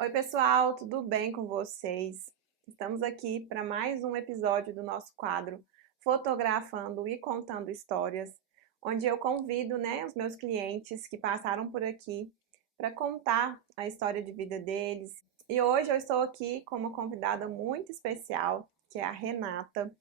Oi, pessoal, tudo bem com vocês? Estamos aqui para mais um episódio do nosso quadro Fotografando e Contando Histórias, onde eu convido, os meus clientes que passaram por aqui para contar a história de vida deles. E hoje eu estou aqui com uma convidada muito especial, que é a Renata.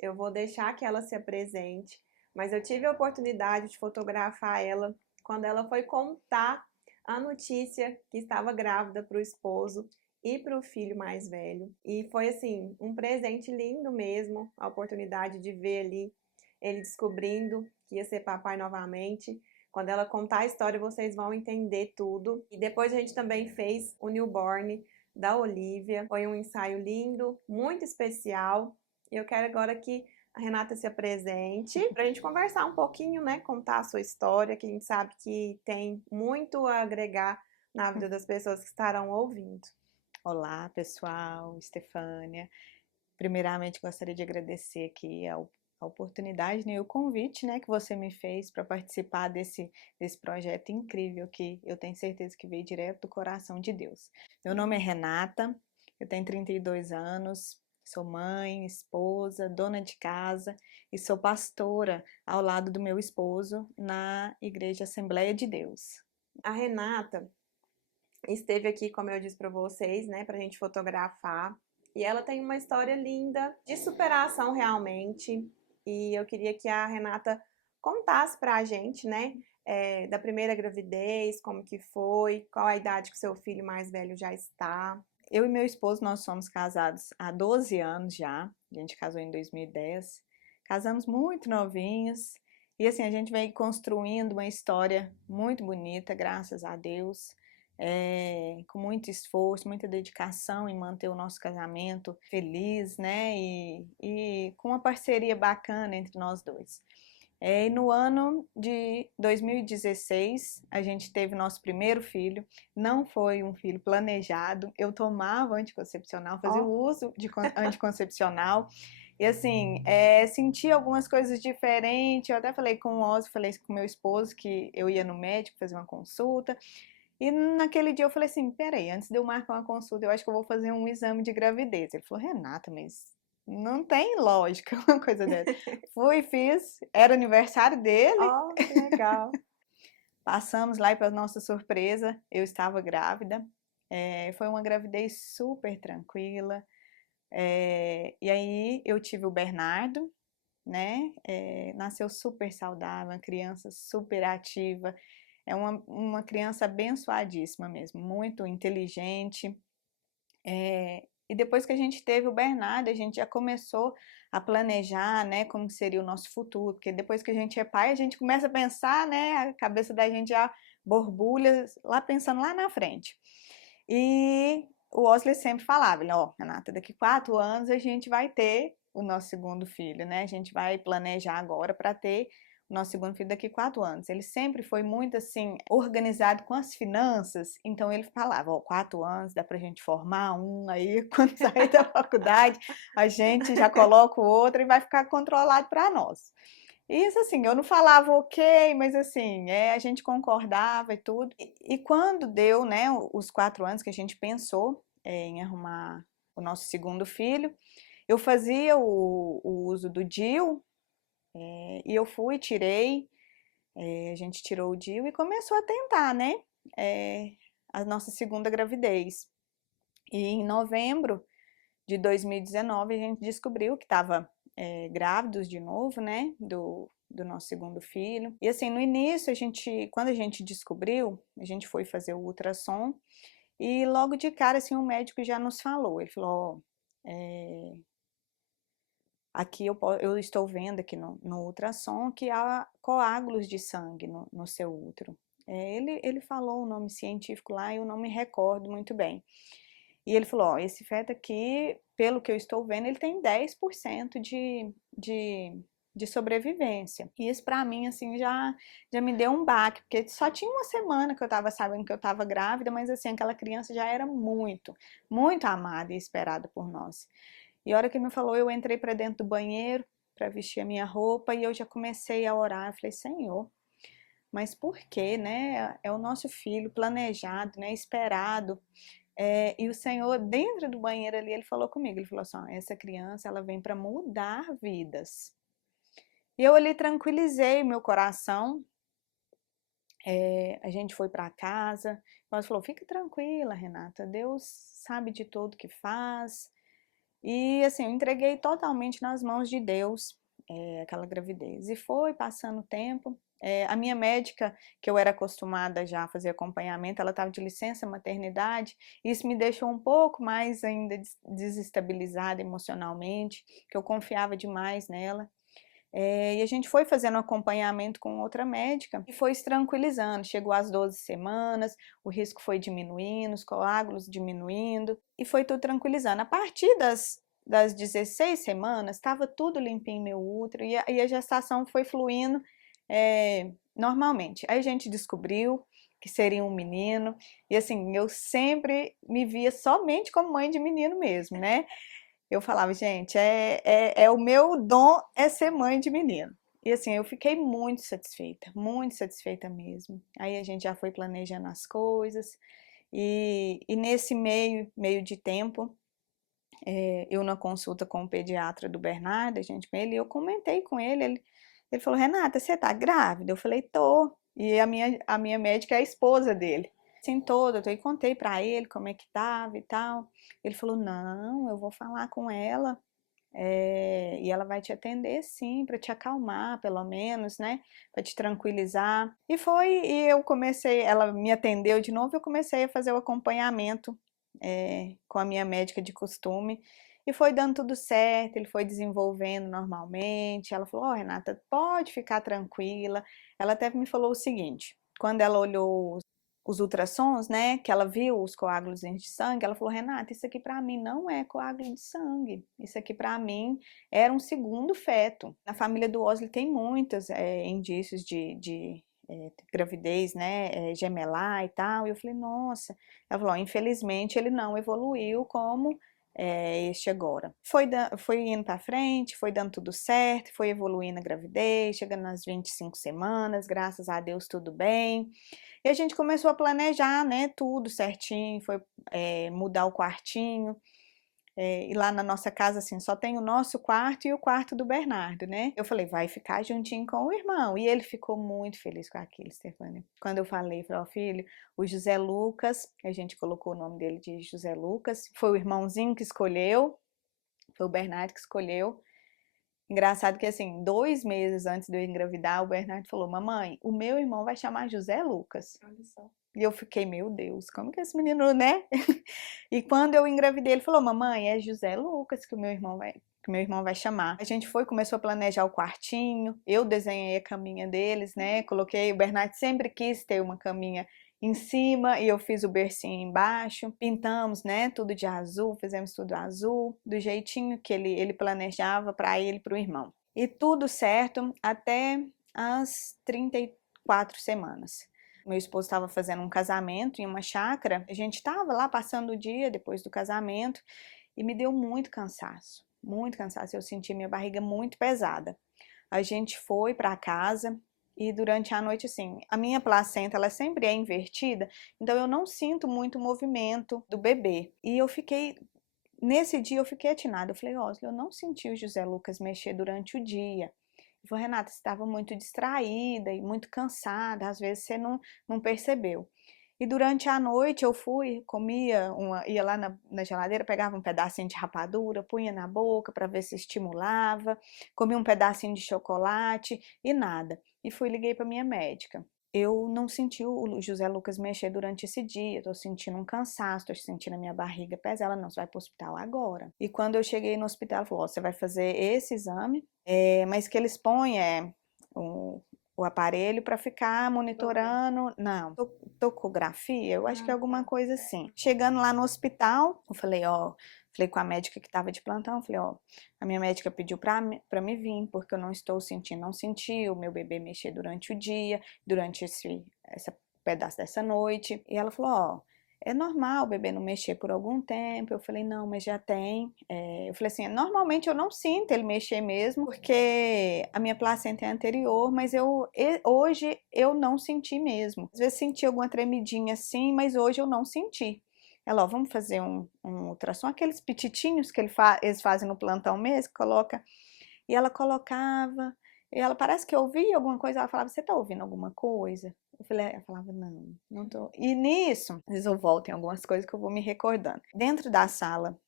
Eu vou deixar que ela se apresente, mas eu tive a oportunidade de fotografar ela quando ela foi contar a notícia que estava grávida para o esposo e para o filho mais velho. E foi assim, um presente lindo mesmo, a oportunidade de ver ali ele descobrindo que ia ser papai novamente. Quando ela contar a história, vocês vão entender tudo. E depois a gente também fez o newborn da Olivia. Foi um ensaio lindo, muito especial. E eu quero agora que a Renata se apresente para a gente conversar um pouquinho, contar a sua história, que a gente sabe que tem muito a agregar na vida das pessoas que estarão ouvindo. Olá, pessoal, Estefânia. Primeiramente, gostaria de agradecer aqui a oportunidade, né, o convite, né, que você me fez para participar desse projeto incrível que eu tenho certeza que veio direto do coração de Deus. Meu nome é Renata, eu tenho 32 anos, sou mãe, esposa, dona de casa e sou pastora ao lado do meu esposo na Igreja Assembleia de Deus. A Renata esteve aqui, como eu disse para vocês, para a gente fotografar. E ela tem uma história linda de superação realmente. E eu queria que a Renata contasse para a gente, da primeira gravidez, como que foi, qual a idade que seu filho mais velho já está. Eu e meu esposo, nós somos casados há 12 anos já, a gente casou em 2010, casamos muito novinhos, e assim, a gente vem construindo uma história muito bonita, graças a Deus, com muito esforço, muita dedicação em manter o nosso casamento feliz, né, e com uma parceria bacana entre nós dois. E no ano de 2016, a gente teve nosso primeiro filho. Não foi um filho planejado. Eu tomava anticoncepcional, fazia o Ó, uso de anticoncepcional. E assim, senti algumas coisas diferentes. Eu até falei com o Ozzy, falei com meu esposo que eu ia no médico fazer uma consulta. E naquele dia eu falei assim, peraí, antes de eu marcar uma consulta, eu acho que eu vou fazer um exame de gravidez. Ele falou, Renata, mas não tem lógica uma coisa dessa. Fui, fiz, era aniversário dele, ó, que legal. passamos lá e para nossa surpresa, eu estava grávida. Foi uma gravidez super tranquila. E aí eu tive o Bernardo, né? Nasceu super saudável, uma criança super ativa. É uma criança abençoadíssima mesmo, muito inteligente. E depois que a gente teve o Bernardo, a gente já começou a planejar, né, como seria o nosso futuro, porque depois que a gente é pai, a gente começa a pensar, né, a cabeça da gente já borbulha lá pensando lá na frente. E o Wesley sempre falava, ó, Renata, daqui 4 anos a gente vai ter o nosso segundo filho, né? A gente vai planejar agora para ter o nosso segundo filho daqui 4 anos. Ele sempre foi muito assim organizado com as finanças, então ele falava, ó, 4 anos dá para a gente formar um, aí quando sair da faculdade a gente já coloca o outro e vai ficar controlado para nós. Isso assim, eu não falava ok, mas assim, a gente concordava e tudo. E quando deu, né, os 4 anos que a gente pensou em arrumar o nosso segundo filho, eu fazia o uso do DIU, e eu fui, tirei, a gente tirou o DIU e começou a tentar, né, a nossa segunda gravidez. E em novembro de 2019 a gente descobriu que estava grávidos de novo, né, do nosso segundo filho. E assim, no início, quando a gente descobriu, a gente foi fazer o ultrassom e logo de cara, assim, o médico já nos falou, ele falou, aqui eu estou vendo aqui no ultrassom que há coágulos de sangue no seu útero. Ele falou o nome científico lá e eu não me recordo muito bem. E ele falou, ó, esse feto aqui, pelo que eu estou vendo, ele tem 10% de sobrevivência. E isso pra mim, assim, já me deu um baque, porque só tinha uma semana que eu tava sabendo que eu tava grávida, mas assim, aquela criança já era muito, muito amada e esperada por nós. E a hora que ele me falou, eu entrei para dentro do banheiro para vestir a minha roupa e eu já comecei a orar. Eu falei, Senhor, mas por quê, né? É o nosso filho planejado, né? Esperado. E o Senhor, dentro do banheiro ali, ele falou comigo, ele falou assim, ó, essa criança, ela vem para mudar vidas. E eu ali tranquilizei meu coração, a gente foi para casa, nós falou, fica tranquila, Renata, Deus sabe de tudo que faz. E assim, eu entreguei totalmente nas mãos de Deus, aquela gravidez. E foi passando o tempo, a minha médica, que eu era acostumada já a fazer acompanhamento, ela estava de licença maternidade, e isso me deixou um pouco mais ainda desestabilizada emocionalmente, que eu confiava demais nela. E a gente foi fazendo acompanhamento com outra médica e foi se tranquilizando. Chegou às 12 semanas, o risco foi diminuindo, os coágulos diminuindo e foi tudo tranquilizando. A partir das 16 semanas, estava tudo limpinho meu útero e a gestação foi fluindo normalmente. Aí a gente descobriu que seria um menino e assim, eu sempre me via somente como mãe de menino mesmo, né? Eu falava, gente, o meu dom é ser mãe de menino. E assim, eu fiquei muito satisfeita mesmo. Aí a gente já foi planejando as coisas. E nesse meio de tempo, eu na consulta com o pediatra do Bernardo, eu comentei com ele falou, Renata, você tá grávida? Eu falei, tô. E a minha médica é a esposa dele. Assim, toda, eu contei pra ele como é que tava e tal. Ele falou, não, eu vou falar com ela, e ela vai te atender sim, para te acalmar, pelo menos, né? Para te tranquilizar. E eu comecei, ela me atendeu de novo, eu comecei a fazer o acompanhamento com a minha médica de costume. E foi dando tudo certo, ele foi desenvolvendo normalmente. Ela falou: Ó, Renata, pode ficar tranquila. Ela até me falou o seguinte: quando ela olhou os ultrassons, né, que ela viu os coágulos de sangue, ela falou, Renata, isso aqui para mim não é coágulo de sangue, isso aqui para mim era um segundo feto. Na família do Wesley tem muitos indícios de gravidez, né, gemelar e tal, e eu falei, nossa, ela falou, infelizmente ele não evoluiu como este agora. Foi indo para frente, foi dando tudo certo, foi evoluindo a gravidez, chegando nas 25 semanas, graças a Deus tudo bem. E a gente começou a planejar, né, tudo certinho, foi mudar o quartinho. E lá na nossa casa, assim, só tem o nosso quarto e o quarto do Bernardo, né? Eu falei, vai ficar juntinho com o irmão. E ele ficou muito feliz com aquilo, Stefania. Quando eu falei, ó, filho, o José Lucas, a gente colocou o nome dele de José Lucas, foi o irmãozinho que escolheu, foi o Bernardo que escolheu. Engraçado que, assim, 2 meses antes de eu engravidar, o Bernardo falou, mamãe, o meu irmão vai chamar José Lucas. Olha só. E eu fiquei, meu Deus, como que esse menino, né? E quando eu engravidei, ele falou, mamãe, é José Lucas que o meu irmão vai chamar. A gente começou a planejar o quartinho, eu desenhei a caminha deles, né? Coloquei, o Bernardo sempre quis ter uma caminha em cima e eu fiz o bercinho embaixo, pintamos, né, tudo de azul, fizemos tudo azul, do jeitinho que ele planejava para ele e para o irmão. E tudo certo até as 34 semanas. Meu esposo estava fazendo um casamento em uma chácara, a gente estava lá passando o dia depois do casamento e me deu muito cansaço, eu senti minha barriga muito pesada. A gente foi para casa, e durante a noite, assim, a minha placenta, ela sempre é invertida, então eu não sinto muito o movimento do bebê. E nesse dia eu fiquei atinada, eu falei, Oslo, eu não senti o José Lucas mexer durante o dia. Ele falou, Renata, você estava muito distraída e muito cansada, às vezes você não percebeu. E durante a noite eu ia lá na geladeira, pegava um pedacinho de rapadura, punha na boca para ver se estimulava, comia um pedacinho de chocolate e nada. E liguei para minha médica. Eu não senti o José Lucas mexer durante esse dia, tô sentindo um cansaço, tô sentindo a minha barriga pesar. Ela, não, você vai pro hospital agora. E quando eu cheguei no hospital, ela falou, ó, você vai fazer esse exame, mas que eles põem o aparelho para ficar monitorando, não, tocografia, eu acho que é alguma coisa assim. Chegando lá no hospital, eu falei, ó, falei com a médica que estava de plantão, falei, ó, a minha médica pediu para me vir, porque eu não estou sentindo, não senti o meu bebê mexer durante o dia, durante esse pedaço dessa noite. E ela falou, ó, é normal o bebê não mexer por algum tempo. Eu falei, não, mas já tem. Eu falei assim, normalmente eu não sinto ele mexer mesmo, porque a minha placenta é anterior, mas hoje eu não senti mesmo. Às vezes senti alguma tremidinha assim, mas hoje eu não senti. Ela, ó, vamos fazer um ultrassom, aqueles pititinhos que eles fazem no plantão mesmo, coloca. E ela colocava, e ela parece que ouvia alguma coisa, ela falava, você tá ouvindo alguma coisa? Eu falava, não, não tô. E nisso, às vezes eu volto em algumas coisas que eu vou me recordando. Dentro da sala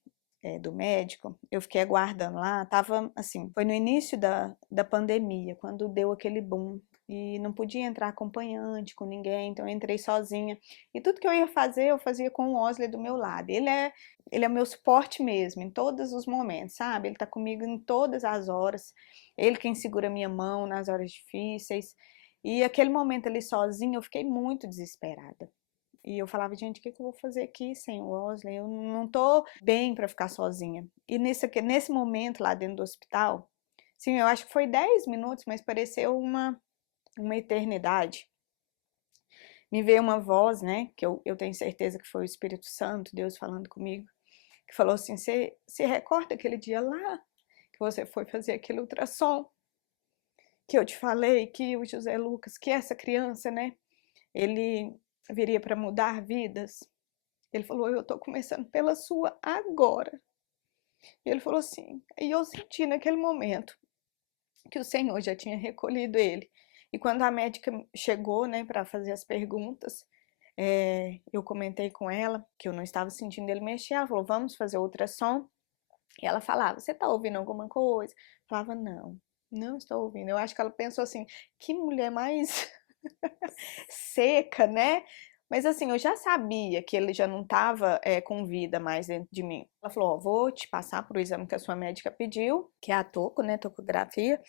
do médico, eu fiquei aguardando lá, tava assim, foi no início da pandemia, quando deu aquele boom, e não podia entrar acompanhante com ninguém, então eu entrei sozinha, e tudo que eu ia fazer, eu fazia com o Osley do meu lado, ele é meu suporte mesmo, em todos os momentos, sabe, ele tá comigo em todas as horas, ele quem segura minha mão nas horas difíceis, e aquele momento ali sozinha, eu fiquei muito desesperada. E eu falava, gente, o que eu vou fazer aqui sem o Osley? Eu não tô bem para ficar sozinha. E nesse momento lá dentro do hospital, sim, eu acho que foi 10 minutos, mas pareceu uma eternidade. Me veio uma voz, né, que eu tenho certeza que foi o Espírito Santo, Deus falando comigo, que falou assim, você se recorda aquele dia lá que você foi fazer aquele ultrassom? Que eu te falei que o José Lucas, que essa criança, né, ele viria para mudar vidas? Ele falou, eu tô começando pela sua agora. E ele falou assim, e eu senti naquele momento que o Senhor já tinha recolhido ele. E quando a médica chegou, né, para fazer as perguntas, eu comentei com ela que eu não estava sentindo ele mexer. Ela falou, vamos fazer ultrassom. E ela falava, você tá ouvindo alguma coisa? Eu falava, não, não estou ouvindo. Eu acho que ela pensou assim, que mulher mais seca, né? Mas assim, eu já sabia que ele já não estava com vida mais dentro de mim. Ela falou, ó, vou te passar para o exame que a sua médica pediu, que é a toco, né, tocografia,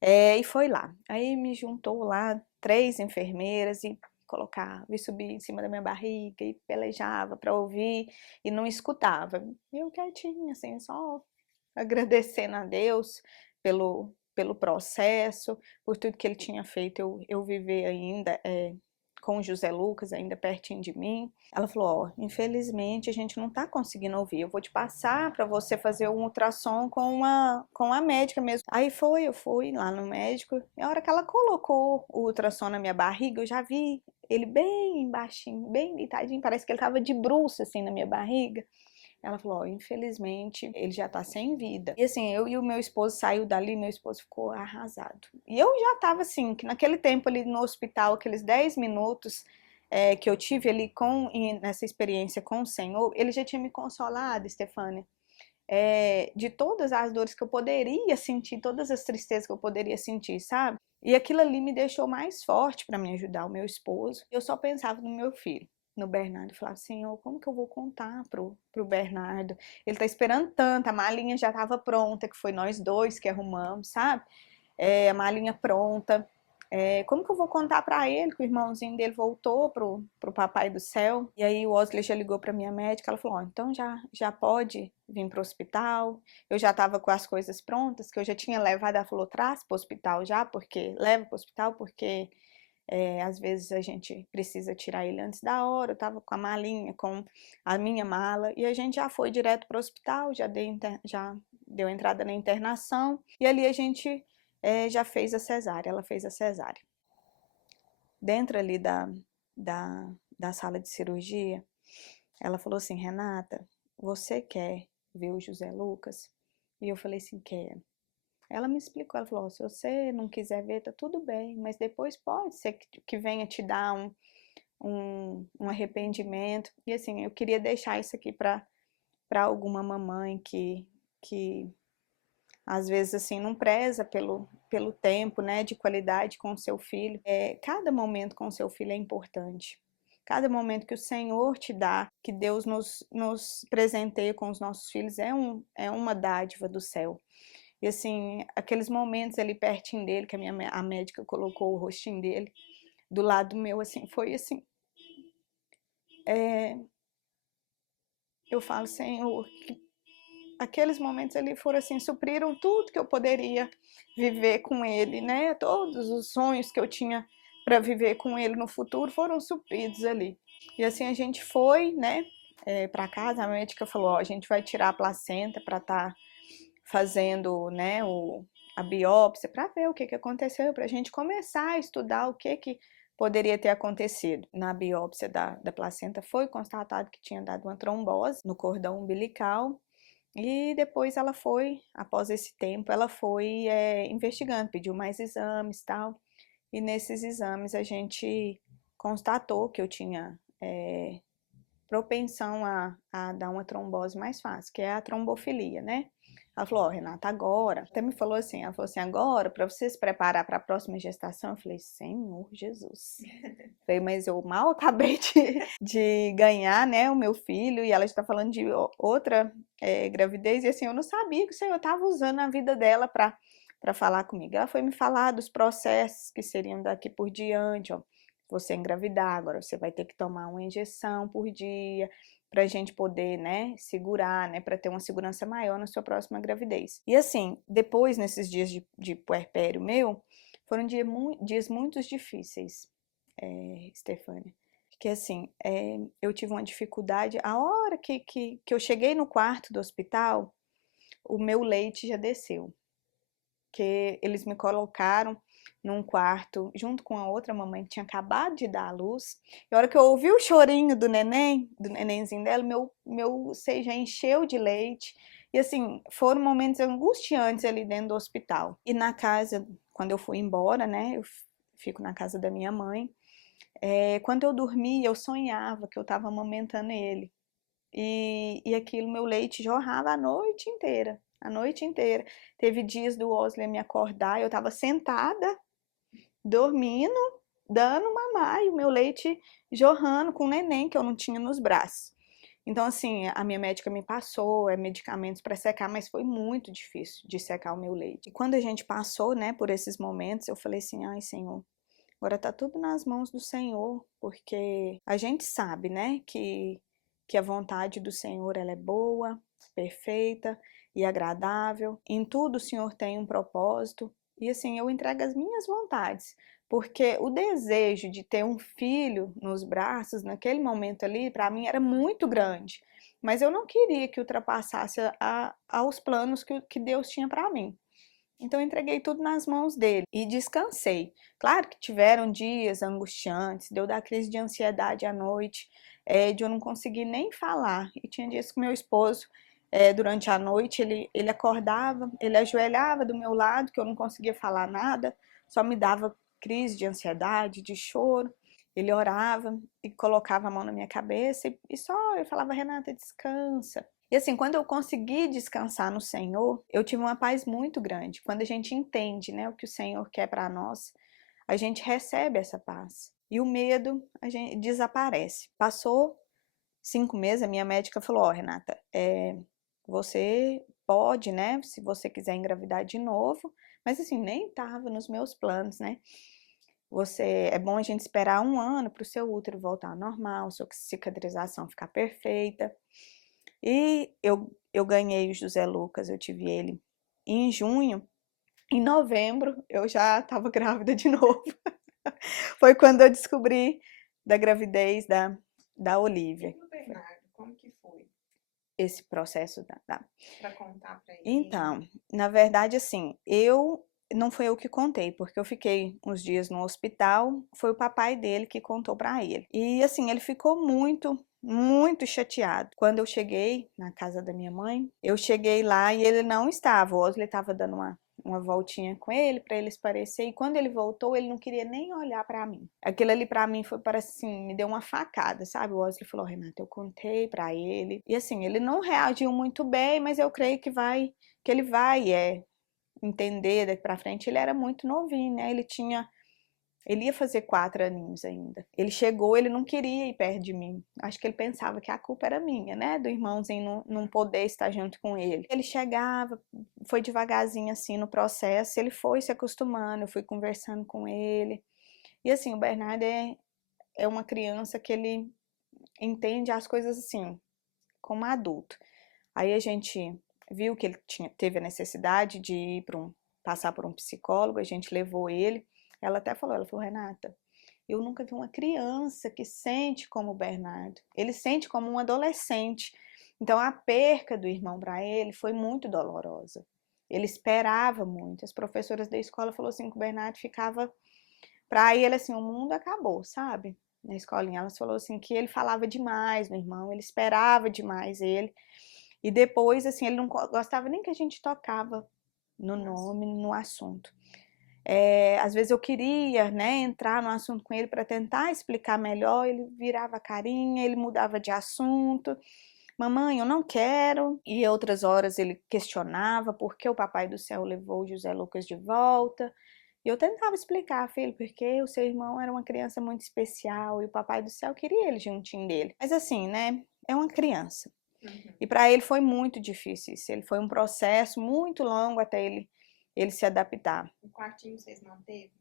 e foi lá. Aí me juntou lá 3 enfermeiras e colocava, e subia em cima da minha barriga e pelejava para ouvir e não escutava. Eu quietinha, assim, só agradecendo a Deus pelo processo, por tudo que ele tinha feito eu viver ainda com o José Lucas, ainda pertinho de mim. Ela falou, ó, infelizmente a gente não tá conseguindo ouvir, eu vou te passar para você fazer um ultrassom com a médica mesmo. Aí eu fui lá no médico, e a hora que ela colocou o ultrassom na minha barriga, eu já vi ele bem baixinho, bem deitadinho, parece que ele tava de bruços assim na minha barriga. Ela falou, ó, infelizmente, ele já tá sem vida. E assim, eu e o meu esposo saiu dali, meu esposo ficou arrasado. E eu já tava assim, que naquele tempo ali no hospital, aqueles 10 minutos que eu tive ali nessa experiência com o Senhor, ele já tinha me consolado, Stefânia, de todas as dores que eu poderia sentir, todas as tristezas que eu poderia sentir, sabe? E aquilo ali me deixou mais forte para me ajudar, o meu esposo. Eu só pensava no meu filho, no Bernardo. Eu falava, Senhor, como que eu vou contar pro Bernardo? Ele tá esperando tanto, a malinha já estava pronta, que foi nós dois que arrumamos, sabe? A malinha pronta. Como que eu vou contar para ele que o irmãozinho dele voltou pro Papai do Céu? E aí o Osley já ligou para minha médica, ela falou, então já pode vir pro hospital. Eu já estava com as coisas prontas, que eu já tinha levado, ela falou, traz pro hospital já, porque leva pro hospital, porque às vezes a gente precisa tirar ele antes da hora. Eu estava com a malinha, com a minha mala, e a gente já foi direto pro hospital, já deu entrada na internação, e ali a gente já fez a cesárea, ela fez a cesárea. Dentro ali da sala de cirurgia, ela falou assim, Renata, você quer ver o José Lucas? E eu falei assim, quero. Ela me explicou, ela falou, se você não quiser ver, tá tudo bem, mas depois pode ser que venha te dar um arrependimento. E assim, eu queria deixar isso aqui para alguma mamãe que às vezes assim não preza pelo tempo, né, de qualidade com o seu filho. Cada momento com o seu filho é importante. Cada momento que o Senhor te dá, que Deus nos presenteia com os nossos filhos, é uma dádiva do céu. E assim, aqueles momentos ali pertinho dele, que a médica colocou o rostinho dele do lado meu, assim, foi assim. Eu falo, Senhor, que aqueles momentos ali foram assim, supriram tudo que eu poderia viver com ele, né? Todos os sonhos que eu tinha para viver com ele no futuro foram supridos ali. E assim a gente foi, né, para casa, a médica falou, ó, a gente vai tirar a placenta para estar fazendo, né, a biópsia para ver o que aconteceu, para a gente começar a estudar o que poderia ter acontecido. Na biópsia da placenta foi constatado que tinha dado uma trombose no cordão umbilical e depois ela foi, após esse tempo, ela foi investigando, pediu mais exames e tal, e nesses exames a gente constatou que eu tinha propensão a dar uma trombose mais fácil, que é a trombofilia, né? Ela falou, ó, Renata, agora, até me falou assim, ela falou assim, agora, para você se preparar para a próxima gestação, eu falei, Senhor Jesus. Falei, mas eu mal acabei de ganhar, né, o meu filho, e ela está falando de outra gravidez, e assim, eu não sabia que o Senhor estava usando a vida dela para falar comigo. Ela foi me falar dos processos que seriam daqui por diante, ó. Você engravidar, agora você vai ter que tomar uma injeção por dia, para a gente poder, né, segurar, né, para ter uma segurança maior na sua próxima gravidez. E assim, depois, nesses dias de puerpério meu, foram dias muito difíceis, Stefânia. Porque assim, eu tive uma dificuldade, a hora que eu cheguei no quarto do hospital, o meu leite já desceu. Que eles me colocaram num quarto junto com a outra mamãe que tinha acabado de dar à luz. E a hora que eu ouvi o chorinho do nenenzinho dela, meu seio já encheu de leite. E assim, foram momentos angustiantes ali dentro do hospital. E na casa, quando eu fui embora, né, eu fico na casa da minha mãe, quando eu dormia, eu sonhava que eu estava amamentando ele. E aquilo, meu leite jorrava a noite inteira. A noite inteira. Teve dias do Wesley me acordar, eu estava sentada, dormindo, dando mamar, e o meu leite jorrando com o neném que eu não tinha nos braços. Então, assim, a minha médica me passou medicamentos para secar, mas foi muito difícil de secar o meu leite. E quando a gente passou, né, por esses momentos, eu falei assim, ai, Senhor, agora tá tudo nas mãos do Senhor, porque a gente sabe, né, que a vontade do Senhor ela é boa, perfeita e agradável. Em tudo o Senhor tem um propósito. E assim, eu entrego as minhas vontades, porque o desejo de ter um filho nos braços, naquele momento ali, para mim era muito grande. Mas eu não queria que ultrapassasse aos planos que Deus tinha para mim. Então, eu entreguei tudo nas mãos dele e descansei. Claro que tiveram dias angustiantes, de eu dar crise de ansiedade à noite, de eu não conseguir nem falar. E tinha dias que meu esposo, durante a noite, ele acordava, ele ajoelhava do meu lado, que eu não conseguia falar nada, só me dava crise de ansiedade, de choro. Ele orava e colocava a mão na minha cabeça e só eu falava, Renata, descansa. E assim, quando eu consegui descansar no Senhor, eu tive uma paz muito grande. Quando a gente entende, né, o que o Senhor quer para nós, a gente recebe essa paz. E o medo, a gente desaparece. Passou 5 meses, a minha médica falou, ó, Renata, você pode, né, se você quiser engravidar de novo, mas assim, nem estava nos meus planos, né? É bom a gente esperar 1 ano para o seu útero voltar ao normal, sua cicatrização ficar perfeita. E eu ganhei o José Lucas, eu tive ele em junho. Em novembro, eu já estava grávida de novo. Foi quando eu descobri da gravidez da Olivia. E o Bernardo, como que foi Esse processo para contar para ele? Então, na verdade, assim, não foi eu que contei, porque eu fiquei uns dias no hospital, foi o papai dele que contou para ele. E assim, ele ficou muito, muito chateado. Quando eu cheguei na casa da minha mãe, eu cheguei lá e ele não estava. O Wesley estava dando uma voltinha com ele para ele esparecer, e quando ele voltou, ele não queria nem olhar para mim. Aquilo ali para mim foi, parece assim, me deu uma facada, sabe? O Wesley falou, Renata, eu contei para ele. E assim, ele não reagiu muito bem, mas eu creio que ele vai entender daqui para frente. Ele era muito novinho, né? Ele ia fazer 4 aninhos ainda. Ele chegou, ele não queria ir perto de mim. Acho que ele pensava que a culpa era minha, né? Do irmãozinho não poder estar junto com ele. Ele chegava, foi devagarzinho assim no processo, ele foi se acostumando, eu fui conversando com ele. E assim, o Bernardo é uma criança que ele entende as coisas assim, como adulto. Aí a gente viu que ele teve a necessidade de passar por um psicólogo, a gente levou ele. Ela até falou, Renata, eu nunca vi uma criança que sente como o Bernardo. Ele sente como um adolescente. Então a perca do irmão para ele foi muito dolorosa. Ele esperava muito. As professoras da escola falaram assim que o Bernardo ficava Pra ele, assim, o mundo acabou, sabe? Na escolinha, ela falou assim que ele falava demais no irmão, ele esperava demais ele. E depois, assim, ele não gostava nem que a gente tocava no nome, no assunto. Às vezes eu queria, né, entrar no assunto com ele para tentar explicar melhor, ele virava a carinha, ele mudava de assunto. Mamãe, eu não quero. E outras horas ele questionava por que o Papai do Céu levou o José Lucas de volta. E eu tentava explicar, filho, porque o seu irmão era uma criança muito especial e o Papai do Céu queria ele juntinho dele. Mas assim, né, é uma criança. E para ele foi muito difícil isso. Ele foi um processo muito longo até ele se adaptar. O quartinho vocês manteve?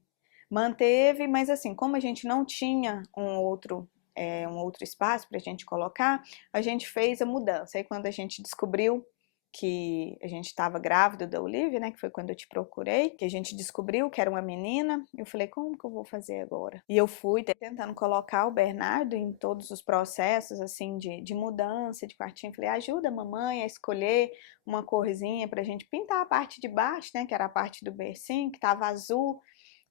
Manteve, mas assim, como a gente não tinha um outro espaço para a gente colocar, a gente fez a mudança. Aí quando a gente descobriu que a gente estava grávida da Olivia, né, que foi quando eu te procurei, que a gente descobriu que era uma menina, eu falei, como que eu vou fazer agora? E eu fui tentando colocar o Bernardo em todos os processos, assim, de mudança, de quartinho. Falei, ajuda a mamãe a escolher uma corzinha pra gente pintar a parte de baixo, né, que era a parte do bercinho, que estava azul,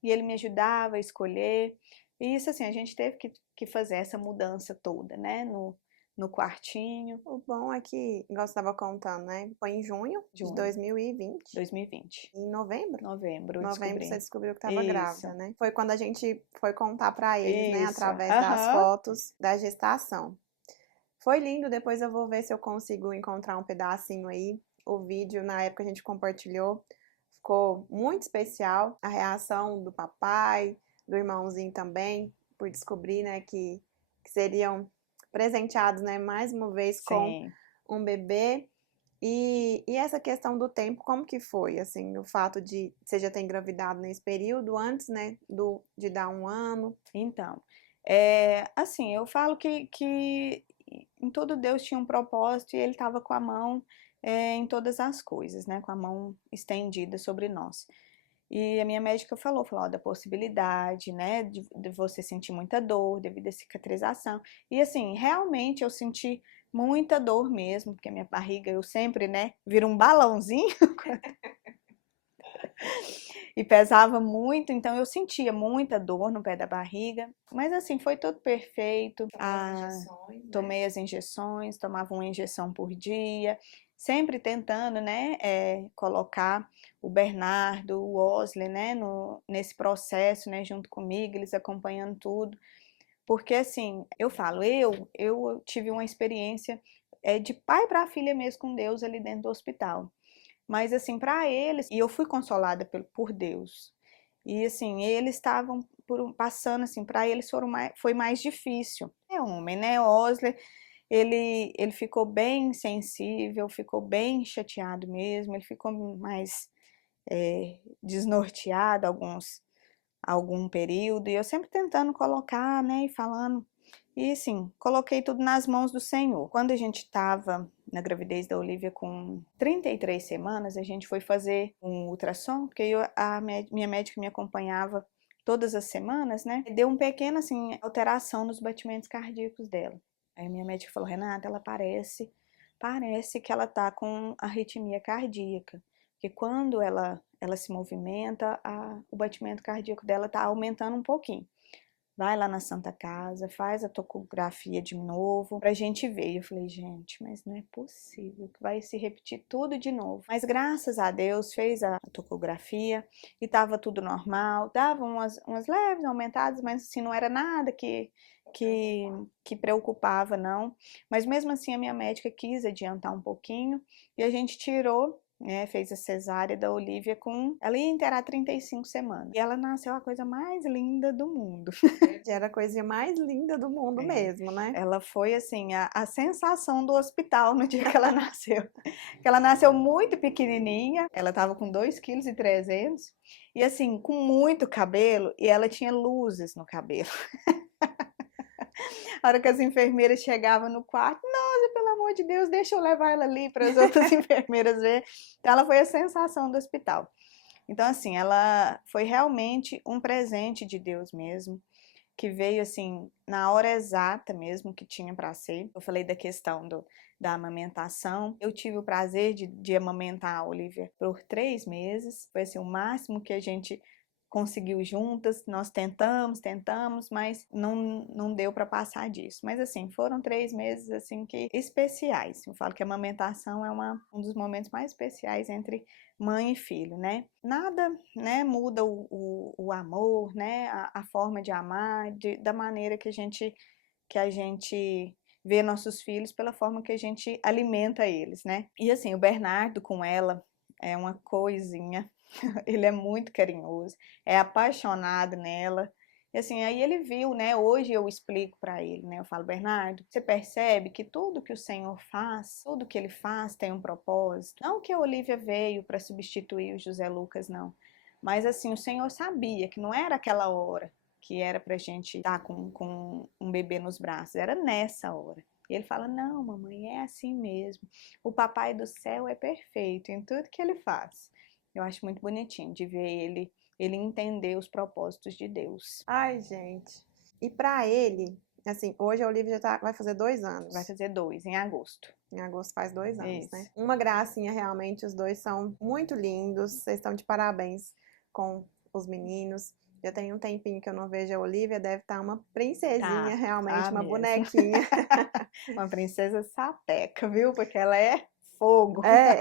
e ele me ajudava a escolher. E isso, assim, a gente teve que fazer essa mudança toda, né, no quartinho. O bom é que, igual você estava contando, né? Foi em junho de 2020. 2020. Em novembro? Novembro, eu Novembro descobri. você descobriu que estava Isso. grávida, né? Foi quando a gente foi contar para eles, né? Isso. Através das fotos da gestação. Foi lindo, depois eu vou ver se eu consigo encontrar um pedacinho aí. O vídeo, na época a gente compartilhou, ficou muito especial. A reação do papai, do irmãozinho também, por descobrir, né, que seriam presenteados, né, mais uma vez com um bebê. E essa questão do tempo, como que foi, assim, o fato de você já ter engravidado nesse período, antes, né, de dar 1 ano? Então, assim, eu falo que em tudo Deus tinha um propósito e Ele estava com a mão em todas as coisas, né, com a mão estendida sobre nós. E a minha médica falou ó, da possibilidade, né, de você sentir muita dor devido à cicatrização. E assim, realmente eu senti muita dor mesmo, porque a minha barriga, eu sempre, né, vira um balãozinho. E pesava muito, então eu sentia muita dor no pé da barriga. Mas assim, foi tudo perfeito. Tomei as injeções, tomava uma injeção por dia, sempre tentando, né, colocar o Bernardo, o Osley, né, nesse processo, né, junto comigo, eles acompanhando tudo. Porque assim, eu falo, eu tive uma experiência de pai para filha mesmo com Deus ali dentro do hospital. Mas assim, para eles, e eu fui consolada por Deus. E assim, eles estavam passando assim, para eles foi mais difícil. É homem, né? O Osler, ele ficou bem sensível, ficou bem chateado mesmo, ele ficou mais desnorteado algum período, e eu sempre tentando colocar, né, e falando. E assim, coloquei tudo nas mãos do Senhor. Quando a gente estava na gravidez da Olivia com 33 semanas, a gente foi fazer um ultrassom, porque minha médica me acompanhava todas as semanas, né? E deu um pequeno, assim, alteração nos batimentos cardíacos dela. Aí minha médica falou, Renata, ela parece que ela tá com arritmia cardíaca. Porque quando ela se movimenta, o batimento cardíaco dela tá aumentando um pouquinho. Vai lá na Santa Casa, faz a tocografia de novo pra gente ver. E eu falei, gente, mas não é possível que vai se repetir tudo de novo. Mas graças a Deus fez a tocografia e tava tudo normal. Dava umas leves aumentadas, mas assim, não era nada que preocupava, não. Mas mesmo assim a minha médica quis adiantar um pouquinho e a gente tirou, né, fez a cesárea da Olivia ela ia inteirar 35 semanas. E ela nasceu a coisa mais linda do mundo. Era a coisinha mais linda do mundo mesmo, né? Ela foi, assim, a sensação do hospital no dia que ela nasceu. Que ela nasceu muito pequenininha, ela tava com 2,3 kg e assim, com muito cabelo, e ela tinha luzes no cabelo. A hora que as enfermeiras chegavam no quarto, nossa, pelo amor de Deus, deixa eu levar ela ali para as outras enfermeiras ver. Então ela foi a sensação do hospital. Então assim, ela foi realmente um presente de Deus mesmo, que veio assim na hora exata mesmo que tinha para ser. Eu falei da questão da amamentação. Eu tive o prazer de amamentar a Olivia por 3 meses. Foi assim o máximo que a gente conseguiu juntas, nós tentamos, mas não deu para passar disso. Mas assim, foram 3 meses assim que especiais. Eu falo que a amamentação é um dos momentos mais especiais entre mãe e filho, né? Nada, né, muda o amor, né, a forma de amar, da maneira que a gente vê nossos filhos, pela forma que a gente alimenta eles, né? E assim, o Bernardo com ela é uma coisinha. Ele é muito carinhoso, é apaixonado nela. E assim, aí ele viu, né? Hoje eu explico para ele, né? Eu falo, Bernardo, você percebe que tudo que o Senhor faz, tudo que ele faz tem um propósito. Não que a Olivia veio para substituir o José Lucas, não. Mas assim, o Senhor sabia que não era aquela hora que era pra gente estar com um bebê nos braços, era nessa hora. E ele fala, não, mamãe, é assim mesmo. O papai do céu é perfeito em tudo que ele faz. Eu acho muito bonitinho de ver ele entender os propósitos de Deus. Ai, gente. E para ele, assim, hoje a Olivia vai fazer 2 anos. Vai fazer 2 em agosto. Em agosto faz 2 anos, Isso. né? Uma gracinha, realmente, os dois são muito lindos. Vocês estão de parabéns com os meninos. Já tem um tempinho que eu não vejo a Olivia, deve estar uma princesinha, realmente, uma mesmo. bonequinha. Uma princesa sapeca, viu? Porque ela é fogo. É.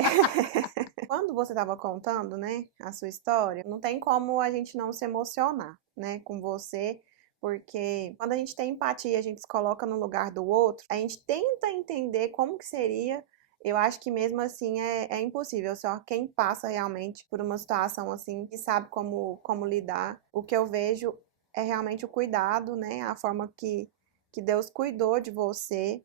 Quando você estava contando, né, a sua história, não tem como a gente não se emocionar, né, com você, porque quando a gente tem empatia, a gente se coloca no lugar do outro, a gente tenta entender como que seria. Eu acho que mesmo assim é impossível, só quem passa realmente por uma situação assim e sabe como lidar. O que eu vejo é realmente o cuidado, né, a forma que Deus cuidou de você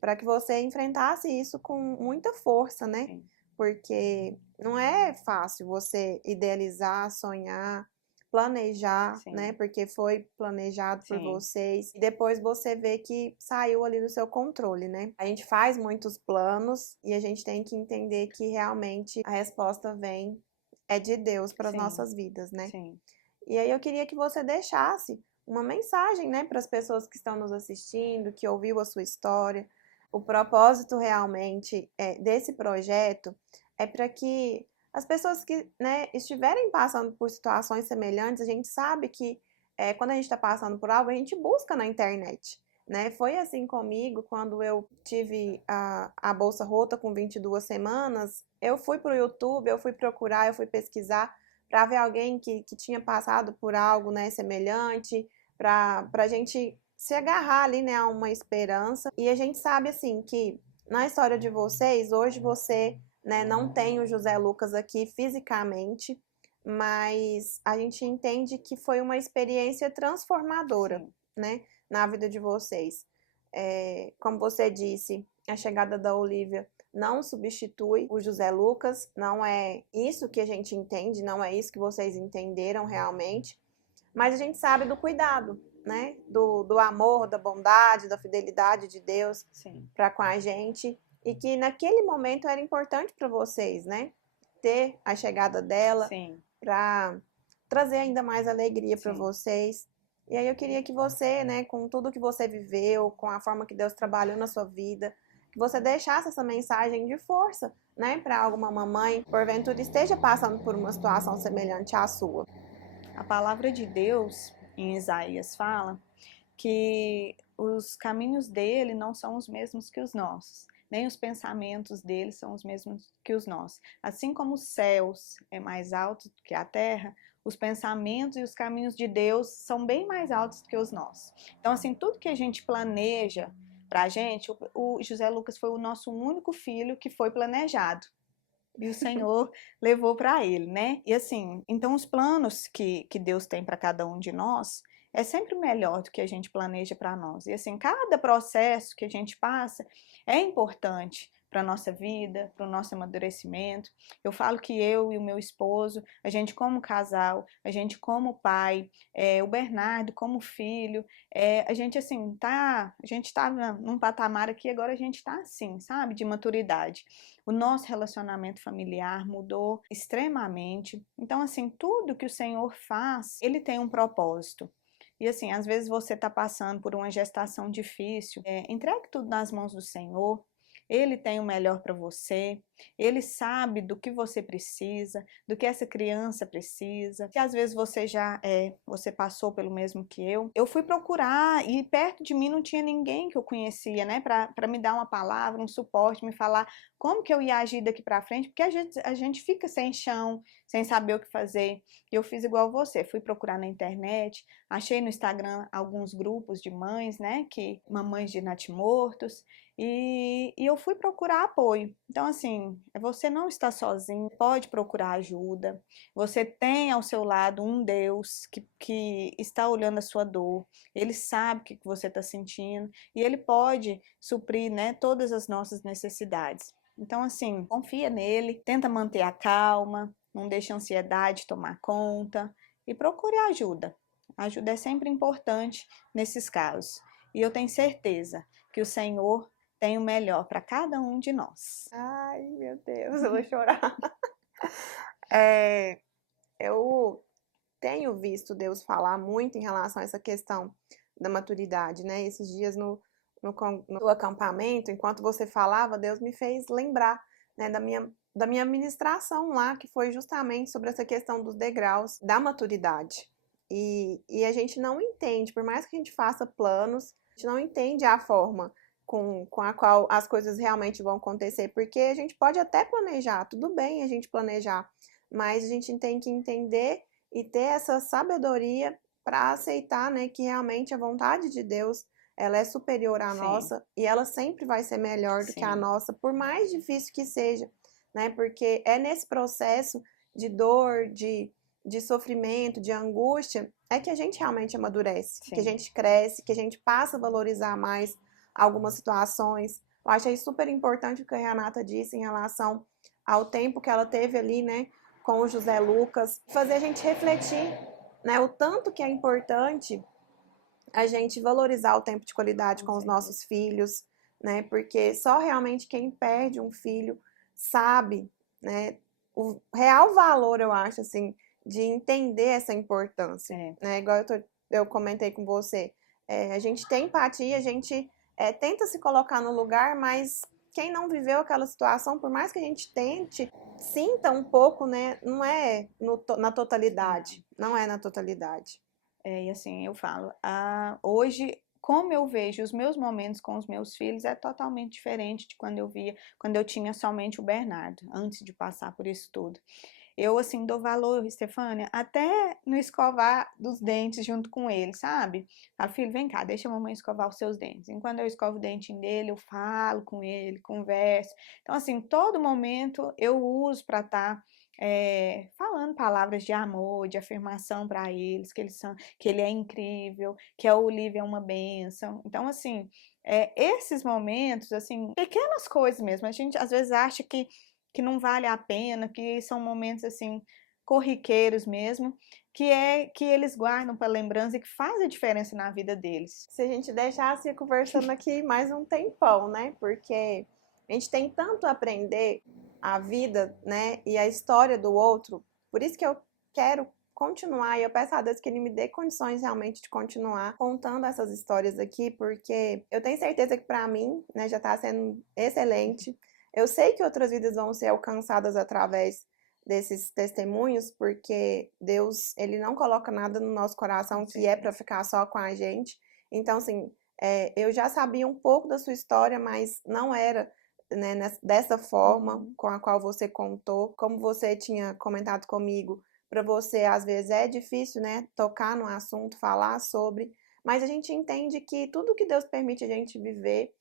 para que você enfrentasse isso com muita força, né? Sim. Porque não é fácil você idealizar, sonhar, planejar, Sim. né? Porque foi planejado por Sim. vocês. E depois você vê que saiu ali do seu controle, né? A gente faz muitos planos e a gente tem que entender que realmente a resposta é de Deus para as Sim. nossas vidas, né? Sim. E aí eu queria que você deixasse uma mensagem, né, para as pessoas que estão nos assistindo, que ouviu a sua história. O propósito realmente desse projeto é para que as pessoas que, né, estiverem passando por situações semelhantes, a gente sabe que quando a gente está passando por algo, a gente busca na internet. Né? Foi assim comigo quando eu tive a bolsa rota com 22 semanas. Eu fui para o YouTube, eu fui procurar, eu fui pesquisar para ver alguém que tinha passado por algo, né, semelhante, para a gente se agarrar ali, né, a uma esperança. E a gente sabe, assim, que na história de vocês, hoje você, né, não tem o José Lucas aqui fisicamente, mas a gente entende que foi uma experiência transformadora, Sim. né, na vida de vocês. Como você disse, a chegada da Olivia não substitui o José Lucas, não é isso que a gente entende, não é isso que vocês entenderam realmente, mas a gente sabe do cuidado, né? Do amor, da bondade, da fidelidade de Deus para com a gente, e que naquele momento era importante para vocês, né? Ter a chegada dela para trazer ainda mais alegria para vocês. E aí eu queria que você, né, com tudo que você viveu, com a forma que Deus trabalhou na sua vida, que você deixasse essa mensagem de força, né, para alguma mamãe, porventura esteja passando por uma situação semelhante à sua. A palavra de Deus em Isaías fala que os caminhos dele não são os mesmos que os nossos, nem os pensamentos dele são os mesmos que os nossos. Assim como os céus é mais alto do que a terra, os pensamentos e os caminhos de Deus são bem mais altos do que os nossos. Então, assim, tudo que a gente planeja pra gente, o José Lucas foi o nosso único filho que foi planejado. E o Senhor levou para ele, né? E assim, então os planos que Deus tem para cada um de nós é sempre melhor do que a gente planeja para nós. E assim, cada processo que a gente passa é importante para a nossa vida, para o nosso amadurecimento. Eu falo que eu e o meu esposo, a gente como casal, a gente como pai, o Bernardo como filho, a gente assim, a gente tá num patamar aqui, agora a gente tá assim, sabe, de maturidade. O nosso relacionamento familiar mudou extremamente. Então, assim, tudo que o Senhor faz, ele tem um propósito. E assim, às vezes você está passando por uma gestação difícil, entregue tudo nas mãos do Senhor. Ele tem o melhor para você, ele sabe do que você precisa, do que essa criança precisa. Se às vezes você passou pelo mesmo que eu fui procurar e perto de mim não tinha ninguém que eu conhecia, né, para me dar uma palavra, um suporte, me falar como que eu ia agir daqui para frente, porque a gente fica sem chão, sem saber o que fazer. E eu fiz igual você, fui procurar na internet, achei no Instagram alguns grupos de mães, né, mamães de natimortos, e eu fui procurar apoio. Então, assim, você não está sozinho, pode procurar ajuda. Você tem ao seu lado um Deus que está olhando a sua dor, ele sabe o que você está sentindo e ele pode suprir, né, todas as nossas necessidades. Então, assim, confia nele, tenta manter a calma, não deixa a ansiedade tomar conta e procure ajuda. A ajuda é sempre importante nesses casos. E eu tenho certeza que o Senhor tem o melhor para cada um de nós. Ai, meu Deus, eu vou chorar. Eu tenho visto Deus falar muito em relação a essa questão da maturidade, né? Esses dias no acampamento, enquanto você falava, Deus me fez lembrar, né, da minha ministração lá, que foi justamente sobre essa questão dos degraus da maturidade. E a gente não entende, por mais que a gente faça planos, a gente não entende a forma com a qual as coisas realmente vão acontecer, porque a gente pode até planejar, tudo bem a gente planejar, mas a gente tem que entender e ter essa sabedoria para aceitar, né, que realmente a vontade de Deus, ela é superior à Sim, nossa e ela sempre vai ser melhor do que a sim, nossa, por mais difícil que seja, né? Porque é nesse processo de dor, de sofrimento, de angústia, é que a gente realmente amadurece, que a sim. gente cresce, que a gente passa a valorizar mais algumas situações. Eu achei super importante o que a Renata disse em relação ao tempo que ela teve ali, né, com o José Lucas, fazer a gente refletir, né, o tanto que é importante a gente valorizar o tempo de qualidade com os nossos filhos, né, porque só realmente quem perde um filho sabe, né, o real valor, eu acho, assim, de entender essa importância, É. né, igual eu comentei com você, a gente tem empatia, a gente tenta se colocar no lugar, mas quem não viveu aquela situação, por mais que a gente tente, sinta um pouco, né? Não é na totalidade. Não é na totalidade. E assim, eu falo, hoje, como eu vejo os meus momentos com os meus filhos é totalmente diferente de quando eu via, quando eu tinha somente o Bernardo, antes de passar por isso tudo. Eu, assim, dou valor, Estefânia, até no escovar dos dentes junto com ele, sabe? Falo, filho, vem cá, deixa a mamãe escovar os seus dentes. Enquanto eu escovo o dentinho dele, eu falo com ele, converso. Então, assim, todo momento eu uso para estar falando palavras de amor, de afirmação para eles, que ele é incrível, que a Olivia é uma bênção. Então, assim, esses momentos, assim, pequenas coisas mesmo, a gente às vezes acha que não vale a pena, que são momentos assim corriqueiros mesmo, que eles guardam para lembrança e que faz a diferença na vida deles. Se a gente deixasse conversando aqui mais um tempão, né? Porque a gente tem tanto a aprender a vida, né? E a história do outro. Por isso que eu quero continuar e eu peço a Deus que Ele me dê condições realmente de continuar contando essas histórias aqui, porque eu tenho certeza que para mim, né, já está sendo excelente. Eu sei que outras vidas vão ser alcançadas através desses testemunhos, porque Deus, ele não coloca nada no nosso coração que é para ficar só com a gente. Então, assim, eu já sabia um pouco da sua história, mas não era, né, dessa forma com a qual você contou. Como você tinha comentado comigo, para você às vezes é difícil, né, tocar no assunto, falar sobre, mas a gente entende que tudo que Deus permite a gente viver,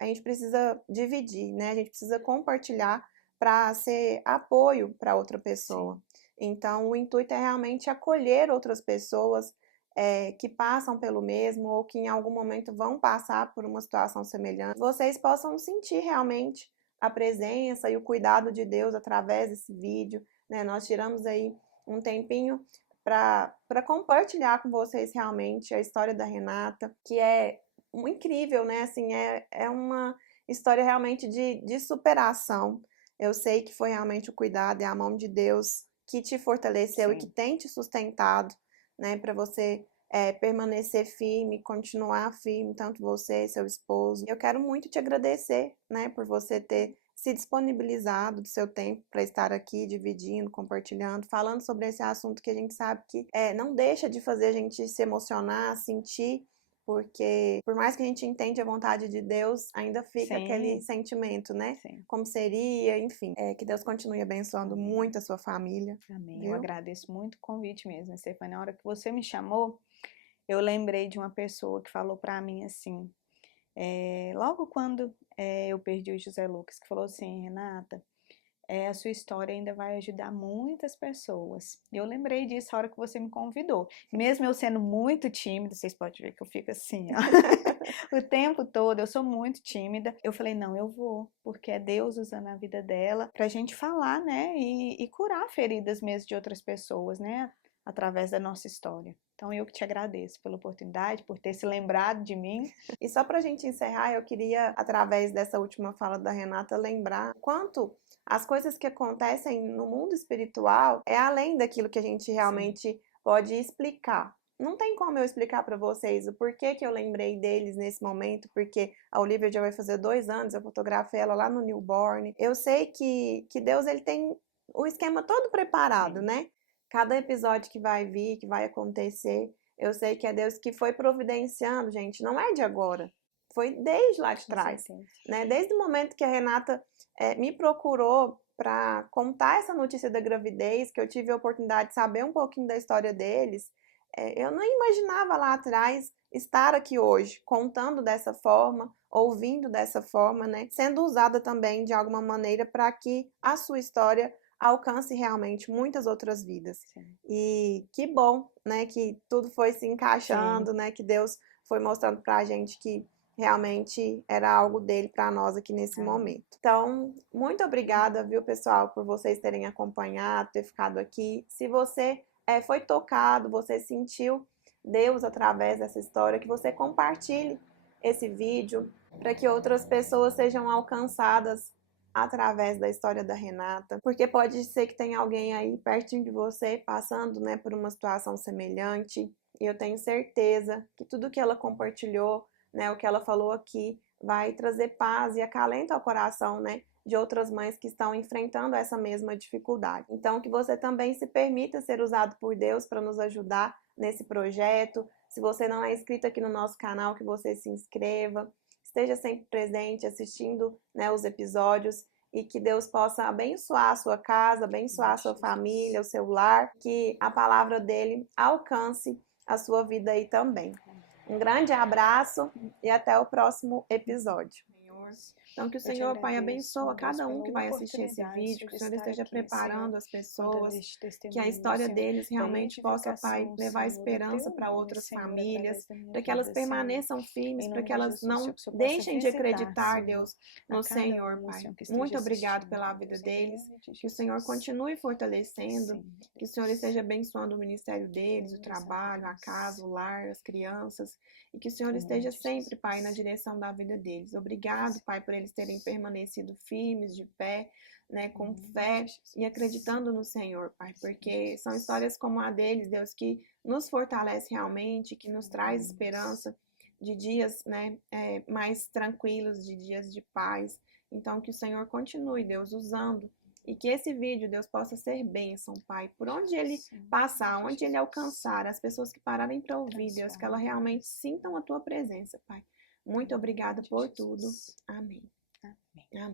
a gente precisa dividir, né? A gente precisa compartilhar para ser apoio para outra pessoa. Sim. Então, o intuito é realmente acolher outras pessoas que passam pelo mesmo ou que em algum momento vão passar por uma situação semelhante. Vocês possam sentir realmente a presença e o cuidado de Deus através desse vídeo, né? Nós tiramos aí um tempinho para compartilhar com vocês realmente a história da Renata, que é incrível, né? Assim, é uma história realmente de superação. Eu sei que foi realmente o cuidado e a mão de Deus que te fortaleceu e que Sim. tem te sustentado, né, para você permanecer firme, continuar firme, tanto você, seu esposo. Eu quero muito te agradecer, né, por você ter se disponibilizado do seu tempo para estar aqui dividindo, compartilhando, falando sobre esse assunto que a gente sabe que não deixa de fazer a gente se emocionar, sentir, porque por mais que a gente entende a vontade de Deus, ainda fica aquele sentimento, né? Sim. Como seria, enfim. Que Deus continue abençoando muito a sua família. Amém. Viu? Eu agradeço muito o convite mesmo, Stefania. Na hora que você me chamou, eu lembrei de uma pessoa que falou para mim assim, logo quando eu perdi o José Lucas, que falou assim, Renata, a sua história ainda vai ajudar muitas pessoas. Eu lembrei disso na hora que você me convidou. Mesmo eu sendo muito tímida, vocês podem ver que eu fico assim, ó, o tempo todo, eu sou muito tímida. Eu falei, não, eu vou, porque é Deus usando a vida dela pra gente falar, né, e curar feridas mesmo de outras pessoas, né, através da nossa história. Então, eu que te agradeço pela oportunidade, por ter se lembrado de mim. E só pra gente encerrar, eu queria, através dessa última fala da Renata, lembrar quanto as coisas que acontecem no mundo espiritual é além daquilo que a gente realmente pode explicar. Não tem como eu explicar para vocês o porquê que eu lembrei deles nesse momento, porque a Olivia já vai fazer 2 anos, eu fotografei ela lá no newborn. Eu sei que Deus ele tem o esquema todo preparado, né? Cada episódio que vai vir, que vai acontecer, eu sei que é Deus que foi providenciando, gente, não é de agora. Foi desde lá de trás, né? Desde o momento que a Renata me procurou para contar essa notícia da gravidez, que eu tive a oportunidade de saber um pouquinho da história deles, eu não imaginava lá atrás estar aqui hoje, contando dessa forma, ouvindo dessa forma, né? Sendo usada também de alguma maneira para que a sua história alcance realmente muitas outras vidas. Sim. E que bom, né, que tudo foi se encaixando, né, que Deus foi mostrando pra gente que realmente era algo dele para nós aqui nesse momento. Então, muito obrigada, viu, pessoal, por vocês terem acompanhado, ter ficado aqui. Se você foi tocado, você sentiu Deus através dessa história, que você compartilhe esse vídeo para que outras pessoas sejam alcançadas através da história da Renata, porque pode ser que tenha alguém aí pertinho de você passando, né, por uma situação semelhante, e eu tenho certeza que tudo que ela compartilhou, né, o que ela falou aqui, vai trazer paz e acalento ao coração, né, de outras mães que estão enfrentando essa mesma dificuldade. Então, que você também se permita ser usado por Deus para nos ajudar nesse projeto. Se você não é inscrito aqui no nosso canal, que você se inscreva. Esteja sempre presente, assistindo, né, os episódios, e que Deus possa abençoar a sua casa, abençoar a sua família, o seu lar, que a palavra dele alcance a sua vida aí também. Um grande abraço e até o próximo episódio. Então, que o Senhor, Pai, abençoe cada um que vai assistir esse vídeo, que o Senhor esteja preparando as pessoas, que a história deles realmente possa, Pai, levar esperança para outras famílias, para que elas permaneçam firmes, para que elas não deixem de acreditar, Deus, no Senhor, Pai. Muito obrigado pela vida deles, que o Senhor continue fortalecendo, que o Senhor esteja abençoando o ministério deles, o trabalho, a casa, o lar, as crianças, e que o Senhor esteja sempre, Pai, na direção da vida deles. Obrigado, Pai, por eles terem permanecido firmes, de pé, né, com fé e acreditando no Senhor, Pai, porque são histórias como a deles, Deus, que nos fortalece realmente, que nos traz esperança de dias, né, mais tranquilos, de dias de paz. Então, que o Senhor continue, Deus, usando, e que esse vídeo, Deus, possa ser bênção, Pai, por onde ele passar, onde ele alcançar, as pessoas que pararem para ouvir, Deus, que elas realmente sintam a tua presença, Pai. Muito obrigada por tudo. Amém. Amém.